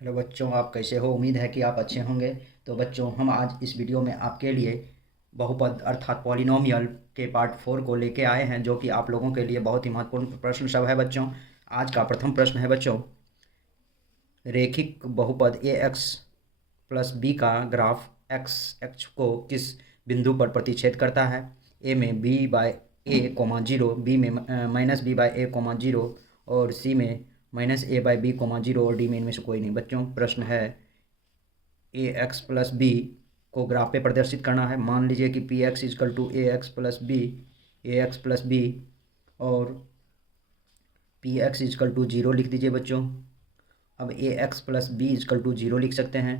Hello बच्चों, आप कैसे हो? उम्मीद है कि आप अच्छे होंगे। तो बच्चों, हम आज इस वीडियो में आपके लिए बहुपद अर्थात पॉलिनोमियल के पार्ट 4 को लेके आए हैं, जो कि आप लोगों के लिए बहुत ही महत्वपूर्ण प्रश्न सब है बच्चों। आज का प्रथम प्रश्न है बच्चों, रेखिक बहुपद ए एक्स प्लस बी का ग्राफ एक्स एक्स को किस बिंदु पर प्रतिच्छेद करता है? ए में B by A comma zero, B में minus b by A comma zero, और सी में माइनस ए बाय बी कोमा जीरो, और डी में इनमें से कोई नहीं। बच्चों, प्रश्न है ए एक्स प्लस बी को ग्राफ पे प्रदर्शित करना है। मान लीजिए कि P x equal to A x plus b, a x plus b, और p x equal to zero लिख दीजिए बच्चों। अब a x plus b equal to zero लिख सकते हैं।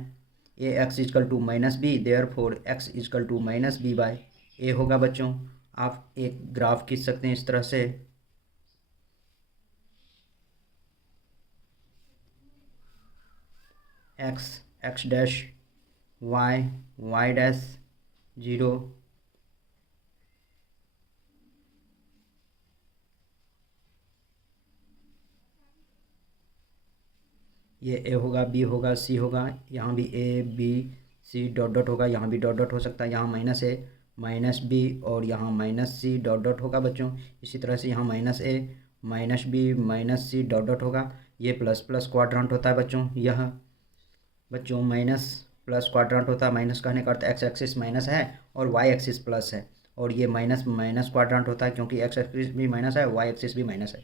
A x equal to minus b, therefore x equal to minus b by a होगा बच्चों। आप एक ग्राफ खींच सकते हैं इस तरह से। X X dash, Y Y dash zero, ये ए होगा, बी होगा, सी होगा, यहाँ भी A B C dot dot होगा, यहाँ भी डॉट डॉट हो सकता है, यहाँ माइनस ए माइनस बी, और यहाँ माइनस सी डॉट डॉट होगा बच्चों। इसी तरह से यहाँ minus a minus b minus c dot dot होगा। ये प्लस प्लस क्वाड्रेंट होता है बच्चों। यह बच्चों माइनस प्लस क्वाड्रेंट होता है। माइनस कहने का अर्थ एक्स एक्सिस माइनस है और वाई एक्सिस प्लस है, और ये माइनस माइनस क्वाड्रेंट होता है क्योंकि एक्स एक्सिस भी माइनस है, वाई एक्सिस भी माइनस है।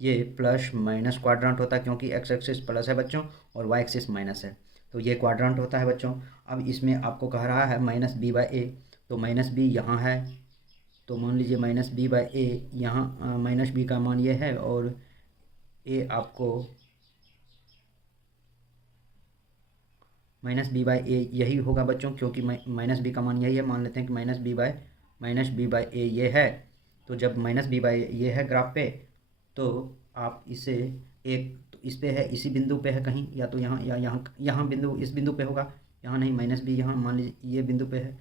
ये प्लस माइनस क्वाड्रेंट होता है क्योंकि एक्स एक्सिस प्लस है बच्चों और वाई एक्सिस माइनस है, तो ये क्वाड्रेंट होता है बच्चों। अब इसमें आपको कह रहा है माइनस बी बाई ए, तो माइनस बी यहाँ है, तो मान लीजिए माइनस बी बाई ए यहाँ, माइनस बी का मान ये है, और ए आपको माइनस बी बाई ए यही होगा बच्चों, क्योंकि माइनस बी का मान यही है। मान लेते हैं कि माइनस बी बाई ए ये है। तो जब माइनस बी बाई ये है ग्राफ पे, तो आप इसे एक, तो इस पे है, इसी बिंदु पे है कहीं, या तो यहाँ या यहाँ बिंदु, इस बिंदु पे होगा। यहाँ नहीं, माइनस बी यहाँ मान लीजिए ये बिंदु पे है,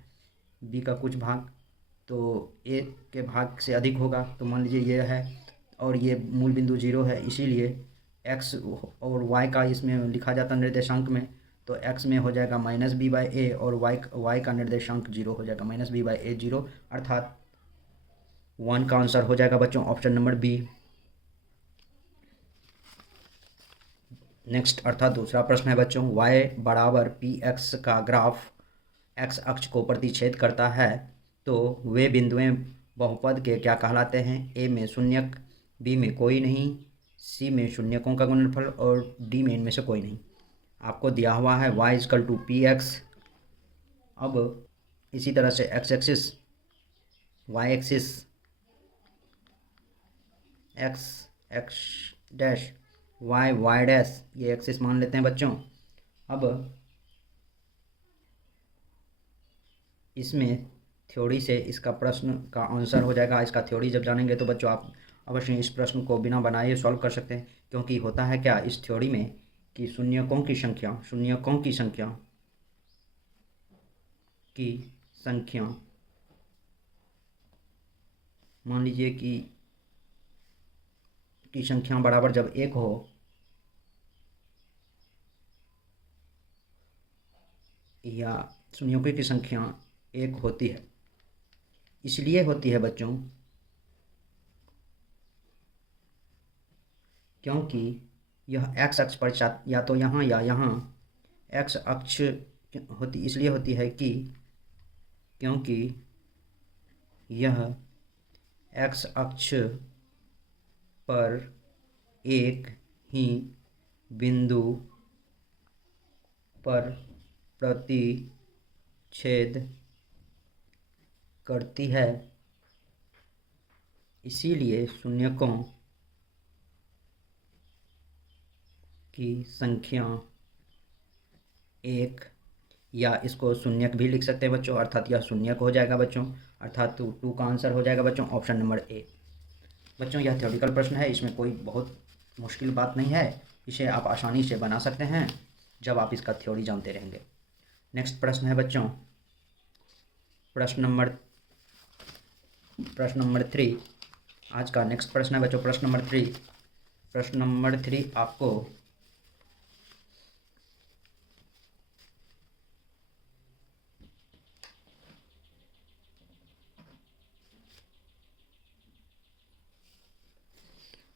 बी का कुछ भाग तो ए के भाग से अधिक होगा, तो मान लीजिए ये है, और ये मूल बिंदु जीरो है, इसीलिए एक्स और वाई का इसमें लिखा जाता है निर्देशांक में। तो एक्स में हो जाएगा माइनस बी बाई ए, और वाई का निर्देशांक जीरो हो जाएगा, minus B by A zero, अर्थात 1 का आंसर हो जाएगा बच्चों ऑप्शन नंबर बी। नेक्स्ट अर्थात दूसरा प्रश्न है बच्चों, y बराबर पी एक्स का ग्राफ एक्स अक्ष को प्रतिच्छेद करता है, तो वे बिंदुएं बहुपद के क्या कहलाते हैं? ए में शून्यक, बी में कोई नहीं, सी में शून्यकों का गुणनफल, और डी में इनमें से कोई नहीं। आपको दिया हुआ है y equal to P X. अब इसी तरह से X axis, Y axis, X X dash, Y Y dash, ये एक्सिस मान लेते हैं बच्चों। अब इसमें थ्योरी से इसका प्रश्न का आंसर हो जाएगा। इसका थ्योरी जब जानेंगे तो बच्चों आप अवश्य इस प्रश्न को बिना बनाए सॉल्व कर सकते हैं, क्योंकि होता है क्या इस थ्योरी में कि शून्यकों की संख्या मान लीजिए कि संख्या बराबर जब एक हो, या शून्यकों की संख्या एक होती है, इसलिए होती है बच्चों क्योंकि यह एक्स अक्ष पर या तो यहाँ या यहाँ एक्स अक्ष होती, इसलिए होती है कि क्योंकि यह एक्स अक्ष पर एक ही बिंदु पर प्रतिच्छेद करती है, इसीलिए शून्यकों की संख्या एक, या इसको शून्यक भी लिख सकते हैं बच्चों, अर्थात यह शून्यक हो जाएगा बच्चों, अर्थात 2 का आंसर हो जाएगा बच्चों ऑप्शन नंबर ए। बच्चों, यह थ्योरेटिकल प्रश्न है, इसमें कोई बहुत मुश्किल बात नहीं है, इसे आप आसानी से बना सकते हैं जब आप इसका थ्योरी जानते रहेंगे। नेक्स्ट प्रश्न है बच्चों, प्रश्न नंबर 3। आज का नेक्स्ट प्रश्न है बच्चों प्रश्न नंबर 3। आपको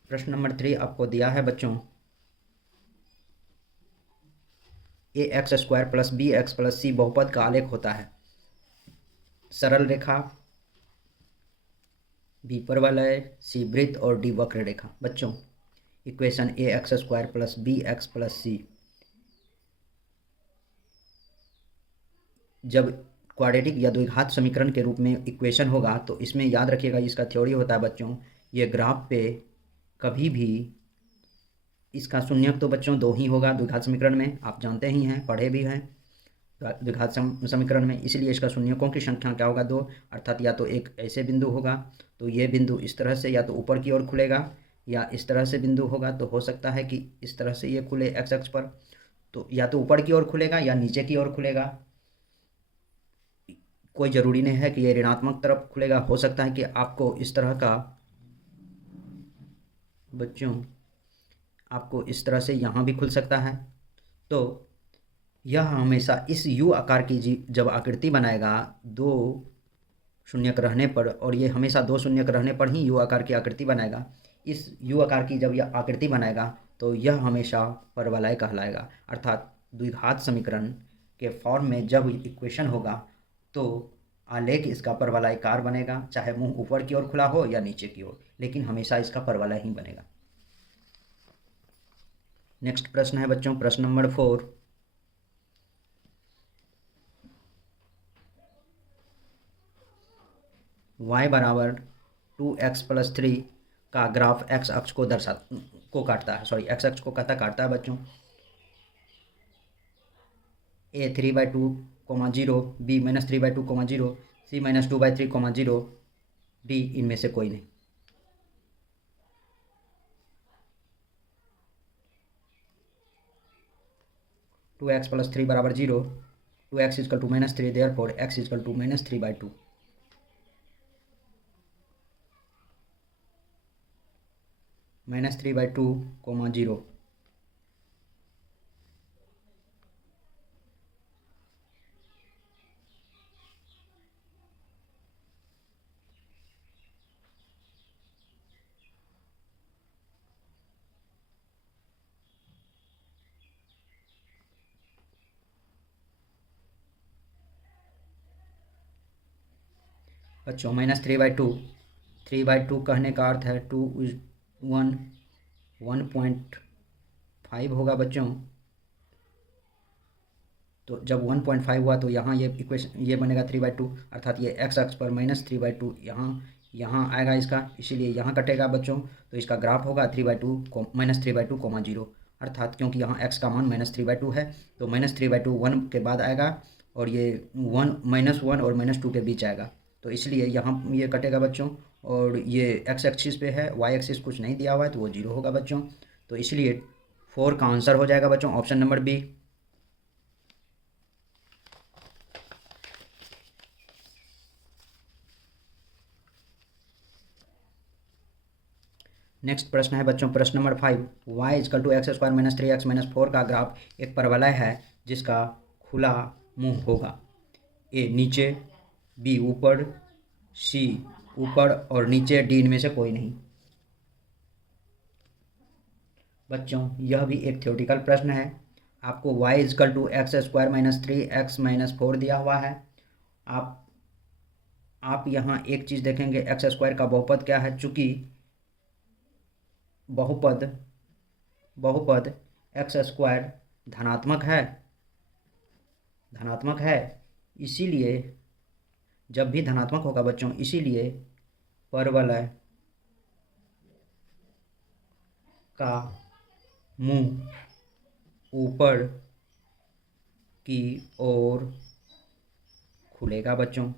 प्रश्न नंबर 3 आपको दिया है बच्चों, ax² + bx + c बहुपद का आलेख होता है। सरल रेखा, बी परवलय, सी वृत्त और डी वक्र रेखा। बच्चों इक्वेशन ax² + bx + c जब क्वाड्रेटिक या द्विघात समीकरण के रूप में इक्वेशन होगा तो इसमें याद रखिएगा, इसका थ्योरी होता है बच्चों, ये ग्राफ पे कभी भी इसका शून्यक तो बच्चों 2 ही होगा द्विघात समीकरण में, आप जानते ही हैं, पढ़े भी हैं द्विघात समीकरण में, इसलिए इसका शून्यकों की संख्या क्या होगा 2, अर्थात या तो एक ऐसे बिंदु होगा तो ये बिंदु इस तरह से या तो ऊपर की ओर खुलेगा या इस तरह से बिंदु होगा, तो हो सकता है कि इस तरह से ये खुले एक्स अक्ष पर, तो या तो ऊपर की ओर खुलेगा या नीचे की ओर खुलेगा, कोई ज़रूरी नहीं है कि ये ऋणात्मक तरफ खुलेगा, हो सकता है कि आपको इस तरह का बच्चों आपको इस तरह से यहाँ भी खुल सकता है। तो यह हमेशा इस यू आकार की जब आकृति बनाएगा 2 शून्यक रहने पर, और ये हमेशा 2 शून्यक रहने पर ही यू आकार की आकृति बनाएगा, इस यू आकार की जब यह आकृति बनाएगा तो यह हमेशा परवलय कहलाएगा, अर्थात द्विघात समीकरण के फॉर्म में जब इक्वेशन होगा तो आलेख इसका परवलयाकार बनेगा, चाहे मुंह ऊपर की ओर खुला हो या नीचे की ओर, लेकिन हमेशा इसका परवलय ही बनेगा। नेक्स्ट प्रश्न है बच्चों, प्रश्न नंबर 4, y = 2x + 3 का ग्राफ x अक्ष को काटता है, x अक्ष को काटता है बच्चों। a 3/2, 0, b -3/2, 0, c -2/3, 0, d इनमें से कोई नहीं। Two x + 3 = 0, 2x = -3, therefore x = -3/2। -3/2, 0। बच्चों -3/2, 3/2 कहने का अर्थ है 1.5 होगा बच्चों। तो जब 1.5 हुआ तो यहाँ ये इक्वेशन ये बनेगा 3/2, अर्थात ये x अक्ष पर -3/2 यहाँ आएगा इसका, इसीलिए यहाँ कटेगा बच्चों, तो इसका ग्राफ होगा -3/2, 0, अर्थात क्योंकि यहाँ x का मान -3/2 है तो -3/2 1 के बाद आएगा और ये 1 -1 और -2 के बीच आएगा, तो इसलिए यहाँ ये कटेगा बच्चों, और ये x एक्सिस पे है, y एक्सिस कुछ नहीं दिया हुआ है तो वो 0 होगा बच्चों, तो इसलिए 4 का आंसर हो जाएगा बच्चों ऑप्शन नंबर बी। नेक्स्ट प्रश्न है बच्चों, प्रश्न नंबर 5, y = x² - 3x - 4 का ग्राफ एक परवलय है जिसका खुला मुंह होगा, ए नीचे, बी ऊपर, सी ऊपर और नीचे, डी इनमें से कोई नहीं। बच्चों यह भी एक थ्योरेटिकल प्रश्न है, आपको y = x² - 3x - 4 दिया हुआ है। आप यहाँ एक चीज़ देखेंगे, x² का बहुपद क्या है, चूँकि बहुपद x² धनात्मक है, इसीलिए जब भी धनात्मक होगा बच्चों, इसीलिए परवलय का मुंह ऊपर की ओर खुलेगा बच्चों।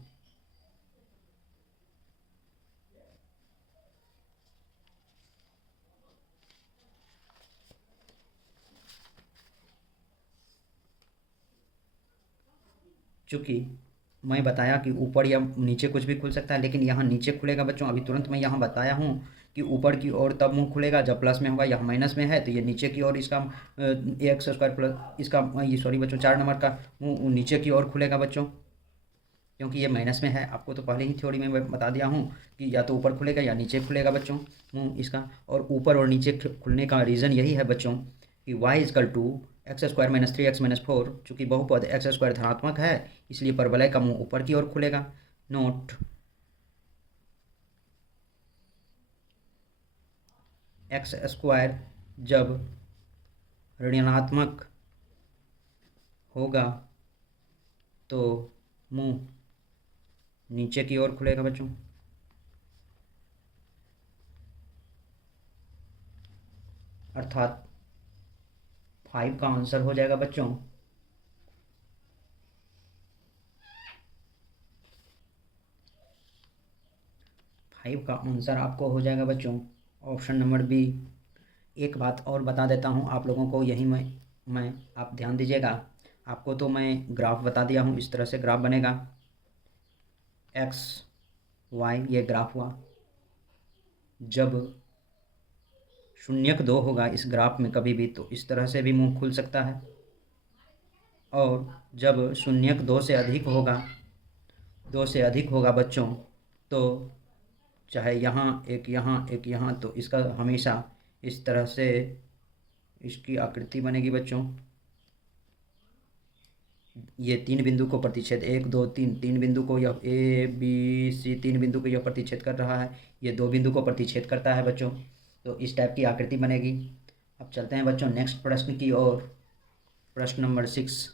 चूँकि मैं बताया कि ऊपर या नीचे कुछ भी खुल सकता है, लेकिन यहाँ नीचे खुलेगा बच्चों, अभी तुरंत मैं यहाँ बताया हूँ कि ऊपर की ओर तब मुंह खुलेगा जब प्लस में होगा, यहाँ माइनस में है तो ये नीचे की ओर इसका x² प्लस इसका ये बच्चों 4 नंबर का मुंह नीचे की ओर खुलेगा बच्चों। क्योंकि ये माइनस में है। आपको तो पहले ही थ्योरी में मैं बता दिया हूँ कि या तो ऊपर खुलेगा या नीचे खुलेगा बच्चों मुँह इसका। और ऊपर और नीचे खुलने का रीज़न यही है बच्चों कि y equal to x² - 3x - 4, चूँकि बहुपद x² धनात्मक है इसलिए परवलय का मुँह ऊपर की ओर खुलेगा। नोट, x² जब ऋणात्मक होगा तो मुंह नीचे की ओर खुलेगा बच्चों। अर्थात 5 का आंसर हो जाएगा बच्चों 5 का आंसर आपको हो जाएगा बच्चों ऑप्शन नंबर बी। एक बात और बता देता हूँ आप लोगों को, यही मैं आप ध्यान दीजिएगा। आपको तो मैं ग्राफ बता दिया हूँ, इस तरह से ग्राफ बनेगा एक्स वाई, ये ग्राफ हुआ। जब शून्यक 2 होगा इस ग्राफ में कभी भी तो इस तरह से भी मुंह खुल सकता है, और जब शून्यक 2 से अधिक होगा बच्चों तो चाहे यहाँ एक यहाँ तो इसका हमेशा इस तरह से इसकी आकृति बनेगी बच्चों। ये 3 बिंदु को प्रतिच्छेद 1 2 3 बिंदु को यह ए बी सी 3 बिंदु को यह प्रतिच्छेद कर रहा है, ये 2 बिंदु को प्रतिच्छेद करता है बच्चों। तो इस टाइप की आकृति बनेगी। अब चलते हैं बच्चों नेक्स्ट प्रश्न की ओर। प्रश्न नंबर 6।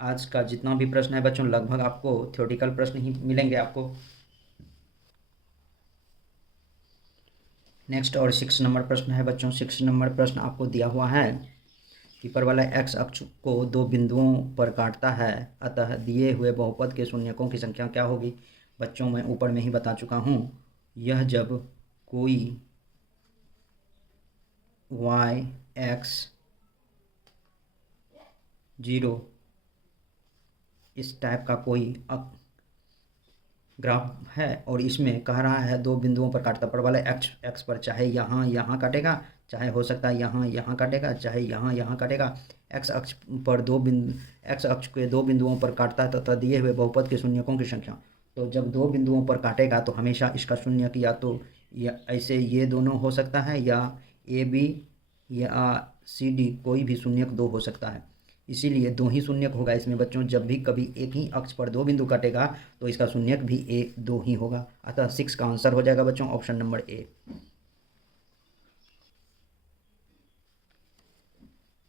आज का जितना भी प्रश्न है बच्चों लगभग आपको थ्योरेटिकल प्रश्न ही मिलेंगे आपको। नेक्स्ट और 6 नंबर प्रश्न है बच्चों। 6 नंबर प्रश्न आपको दिया हुआ है कि परवलय x अक्ष को 2 बिंदुओं पर काटता है, अतः दिए हुए बहुपद के शून्यकों की संख्या क्या होगी। बच्चों मैं ऊपर में ही बता चुका हूँ, यह जब कोई y x 0 इस टाइप का कोई ग्राफ है और इसमें कह रहा है 2 बिंदुओं पर काटता परवलय x पर, चाहे यहाँ काटेगा, चाहे हो सकता है यहाँ काटेगा, चाहे यहाँ काटेगा। x अक्ष पर x अक्ष के 2 बिंदुओं पर काटता है तथा दिए हुए बहुपद के शून्यकों की संख्या। तो जब 2 बिंदुओं पर काटेगा तो हमेशा इसका शून्यक या तो ऐसे ये दोनों हो सकता है, या ए बी या सी डी, कोई भी शून्यक 2 हो सकता है। इसीलिए 2 ही शून्यक होगा इसमें बच्चों। जब भी कभी एक ही अक्ष पर 2 बिंदु काटेगा तो इसका शून्यक भी 2 ही होगा। अतः 6 का आंसर हो जाएगा बच्चों ऑप्शन नंबर ए।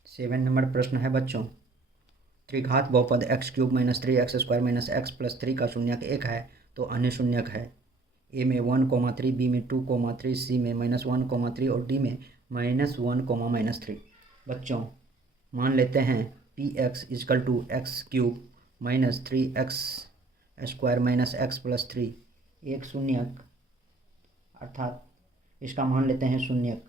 7 नंबर प्रश्न है बच्चों, त्रिघात बहुपद x³ - 3x² - x + 3 का शून्यक 1 है तो अन्य शून्यक है ए में 1, 3, बी में 2, 3, सी में -1, 3 और डी में -1, -3। बच्चों मान लेते हैं px = x³ - 3x² - x + 3 एक शून्यक, अर्थात इसका मान लेते हैं शून्यक,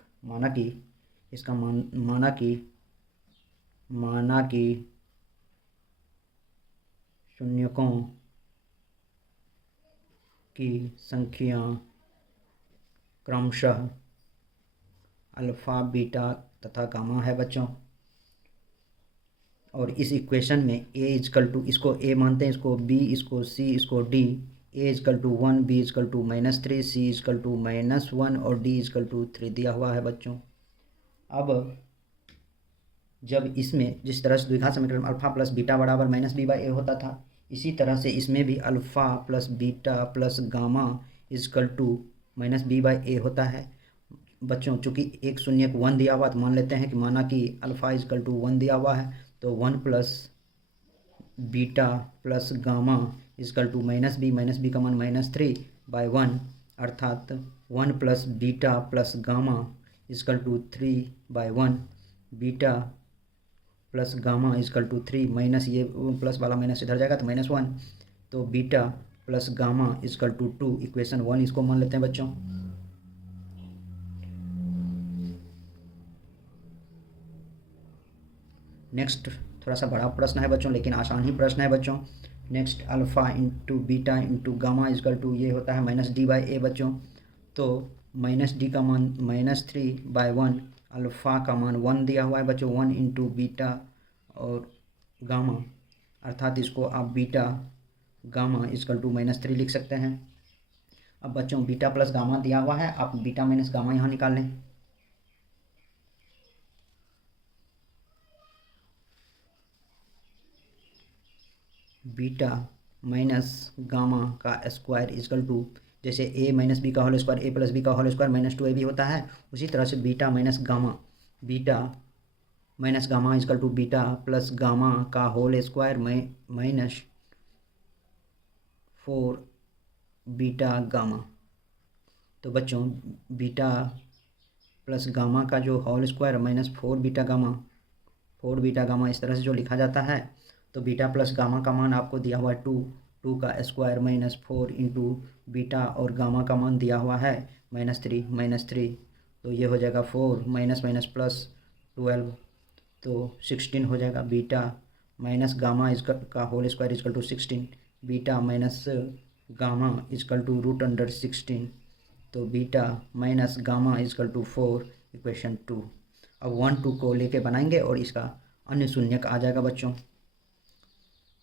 माना कि शून्यकों की संख्या क्रमशः अल्फ़ा, बीटा तथा गामा है बच्चों। और इस इक्वेशन में इसको a मानते हैं, इसको b, इसको c, इसको d। a = 1, b = -3, c = -1 और d = 3 दिया हुआ है बच्चों। अब जब इसमें जिस तरह से द्विघात समीकरण अल्फ़ा प्लस बीटा बराबर -b/a होता था, इसी तरह से इसमें भी alpha plus beta plus gamma = -b/a होता है बच्चों। चूँकि एक शून्यक 1 दिया हुआ तो मान लेते हैं कि माना कि अल्फ़ा = 1 दिया हुआ है तो 1 plus beta plus gamma = -b का मान -3/1, अर्थात 1 plus beta plus gamma = 3/1। Beta plus gamma = 3 minus ये प्लस वाला माइनस इधर जाएगा तो -1, तो बीटा प्लस गामा = 2। इक्वेशन 1 इसको मान लेते हैं बच्चों। नेक्स्ट थोड़ा सा बड़ा प्रश्न है बच्चों लेकिन आसान ही प्रश्न है बच्चों। Next alpha into beta into gamma = ये होता है -d/a बच्चों। तो -d का मान -3/1, अल्फ़ा का मान 1 दिया हुआ है बच्चों, 1 इंटू बीटा और गामा, अर्थात इसको आप बीटा गामा इजकल टू -3 लिख सकते हैं। अब बच्चों बीटा प्लस गामा दिया हुआ है, आप बीटा माइनस गामा यहाँ निकाल लें। बीटा माइनस गामा का स्क्वायर इजकल टू, जैसे a माइनस बी का whole square a plus b का होल स्क्वायर -2ab होता है, उसी तरह से beta minus gamma, beta minus gamma is equal to beta plus gamma का होल स्क्वायर -4 बीटा गामा। तो बच्चों बीटा प्लस गामा का जो whole square -4 beta gamma, 4 beta gamma इस तरह से जो लिखा जाता है। तो बीटा प्लस गामा का मान आपको दिया हुआ है 2 का स्क्वायर -4 इंटू बीटा और गामा का मान दिया हुआ है -3, तो ये हो जाएगा 4 माइनस माइनस प्लस 12, तो 16 हो जाएगा। बीटा माइनस गामा का whole square is equal to 16, beta minus gamma is equal to √16, तो beta minus gamma is equal to 4 equation 2। अब 1 2 को लेके बनाएंगे और इसका अन्य शून्यक आ जाएगा बच्चों।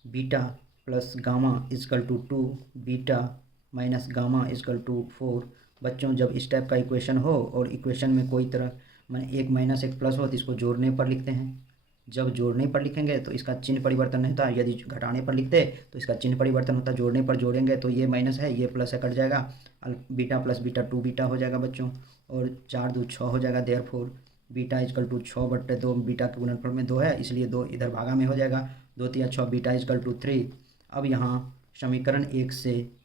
Beta plus gamma is equal to 2 beta minus gamma is equal to 4। बच्चों जब इस टाइप का इक्वेशन हो और इक्वेशन में कोई तरह मैंने एक माइनस एक प्लस हो तो इसको जोड़ने पर लिखते हैं। जब जोड़ने पर लिखेंगे तो इसका चिन्ह परिवर्तन नहीं होता, यदि घटाने पर लिखते तो इसका चिन्ह परिवर्तन होता। जोड़ने पर जोड़ेंगे तो ये माइनस है, ये प्लस है, कट जाएगा, बीटा प्लस बीटा 2 बीटा हो जाएगा बच्चों, और 4 2 6 हो जाएगा। Therefore beta is equal to 6/2, beta के गुणनफल में 2 है इसलिए 2 इधर भागा में हो जाएगा, 2 3 6, बीटा इजकल टू 3। अब यहाँ समीकरण एक से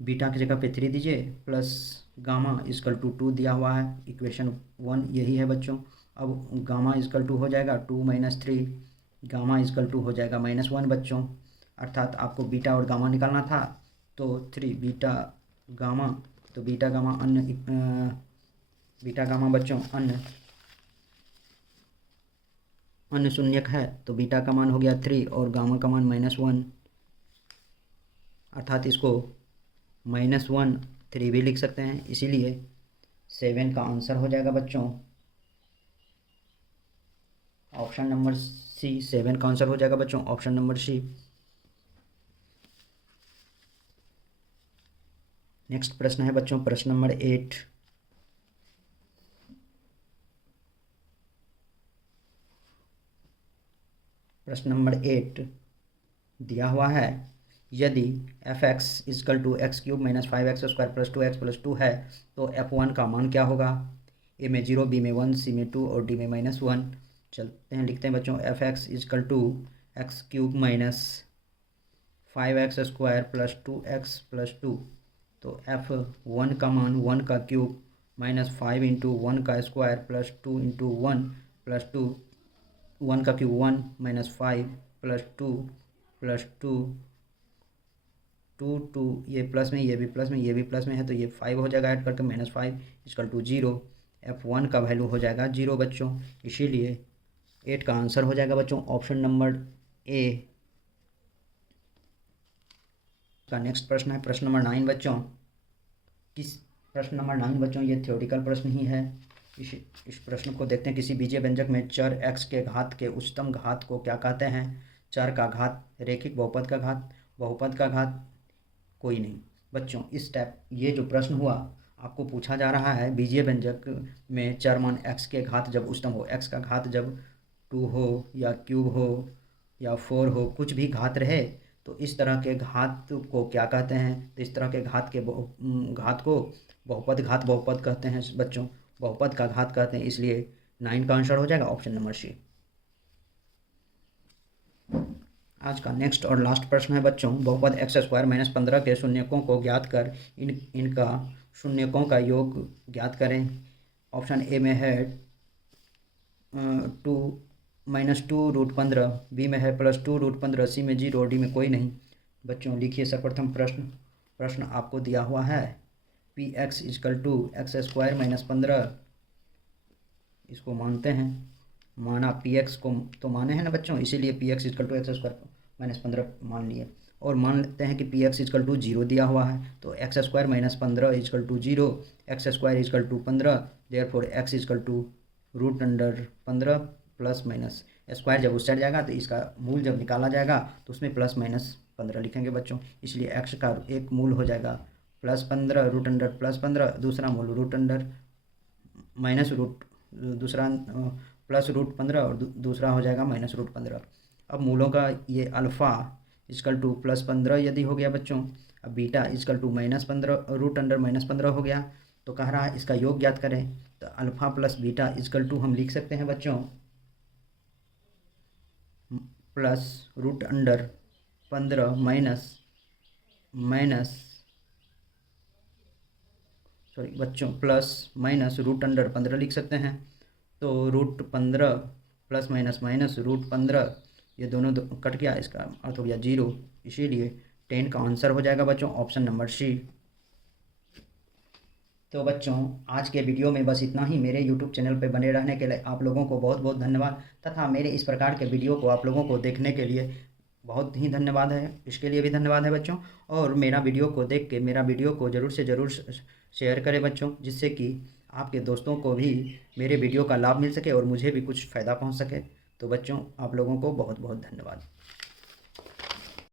बीटा की जगह पे 3 दीजिए, प्लस गामा इजकल टू 2 दिया हुआ है, इक्वेशन 1 यही है बच्चों। अब गामा इजकल टू हो जाएगा 2 - 3, गामा इजकल टू हो जाएगा -1 बच्चों, अर्थात आपको बीटा और गामा निकालना था। तो 3 बीटा गामा, तो बीटा गामा बीटा गामा बच्चों अन्य शून्यक है, तो बीटा का मान हो गया 3 और गामा का मान -1, अर्थात इसको -1 3 भी लिख सकते हैं, इसीलिए 7 का आंसर हो जाएगा बच्चों ऑप्शन नंबर सी। 7 का आंसर हो जाएगा बच्चों ऑप्शन नंबर सी। नेक्स्ट प्रश्न है बच्चों प्रश्न नंबर 8। प्रश्न नंबर 8 दिया हुआ है, यदि f(x) is equal to x³ - 5x² + 2x + 2 है तो f1 का मान क्या होगा। ए में 0, बी में 1, सी में 2 और डी में -1। चलते हैं लिखते हैं बच्चों f(x) is equal to x³ - 5x² + 2x + 2। तो f1 का मान 1 का क्यूब -5 × 1 का स्क्वायर + 2 × 1 + 2, 1 का क्यूब 1 -5 + 2 + 2 2 2, ये प्लस में, ये भी प्लस में, ये भी प्लस में है, तो ये 5 हो जाएगा ऐड करके -5 इजकल टू 0। f1 का वैल्यू हो जाएगा 0 बच्चों, इसीलिए 8 का आंसर हो जाएगा बच्चों ऑप्शन नंबर ए का। नेक्स्ट प्रश्न है प्रश्न नंबर 9 बच्चों। प्रश्न नंबर 9 बच्चों ये थ्योरेटिकल प्रश्न ही है। इस प्रश्न को देखते हैं। किसी बीजीय व्यंजक में चर x के घात के उच्चतम घात को क्या कहते हैं। चर का घात, रेखिक बहुपद का घात, बहुपद का घात, कोई नहीं। बच्चों इस टाइप ये जो प्रश्न हुआ आपको पूछा जा रहा है बीजीय व्यंजक में चर मान x के घात जब उच्चतम हो, x का घात जब 2 हो या क्यूब हो या 4 हो, कुछ भी घात रहे तो इस तरह के घात को क्या कहते हैं। तो इस तरह के घात को बहुपद घात बहुपद कहते हैं बच्चों, बहुपद का घात कहते हैं, इसलिए 9 का आंसर हो जाएगा ऑप्शन नंबर सी। आज का नेक्स्ट और लास्ट प्रश्न है बच्चों, बहुपद x² - 15 के शून्यकों को ज्ञात कर इनका शून्यकों का योग ज्ञात करें। ऑप्शन ए में है 2 -2√15, बी में है +2√15, सी में 0, डी में कोई नहीं। बच्चों लिखिए सर्वप्रथम प्रश्न आपको दिया हुआ है px इजकल टू x² - 15, इसको मानते हैं, माना px को तो माने हैं ना बच्चों, इसीलिए px इजकल टू x² - 15 मान लिए, और मान लेते हैं कि px इजकल टू 0 दिया हुआ है, तो x² - 15 is equal to 0, x² is equal to 15, therefore x is equal to √15 ± square जब उस साइड जाएगा तो इसका मूल जब निकाला जाएगा तो उसमें +-15 लिखेंगे बच्चों। इसलिए x का एक मूल हो जाएगा +15 रूट अंडर +15, दूसरा मूल रूट अंडर माइनस रूट, दूसरा +√15 और दूसरा हो जाएगा -√15। अब मूलों का ये अल्फ़ा इजकल टू +15 यदि हो गया बच्चों, अब beta is equal to -15 root under -15 हो गया, तो कह रहा है इसका योग ज्ञात करें। तो alpha plus beta is equal to हम लिख सकते हैं बच्चों +√15 +-√15 लिख सकते हैं। तो √15 + -√15 ये दोनों कट गया, इसका अर्थ हो गया 0। इसीलिए 10 का आंसर हो जाएगा बच्चों ऑप्शन नंबर सी। तो बच्चों आज के वीडियो में बस इतना ही। मेरे YouTube चैनल पर बने रहने के लिए आप लोगों को बहुत बहुत धन्यवाद, तथा मेरे इस प्रकार के वीडियो को आप लोगों को देखने के लिए बहुत ही धन्यवाद है, इसके लिए भी धन्यवाद है बच्चों। और मेरा वीडियो को देख के मेरा वीडियो को ज़रूर से ज़रूर शेयर करें बच्चों, जिससे कि आपके दोस्तों को भी मेरे वीडियो का लाभ मिल सके और मुझे भी कुछ फ़ायदा पहुंच सके। तो बच्चों आप लोगों को बहुत बहुत धन्यवाद।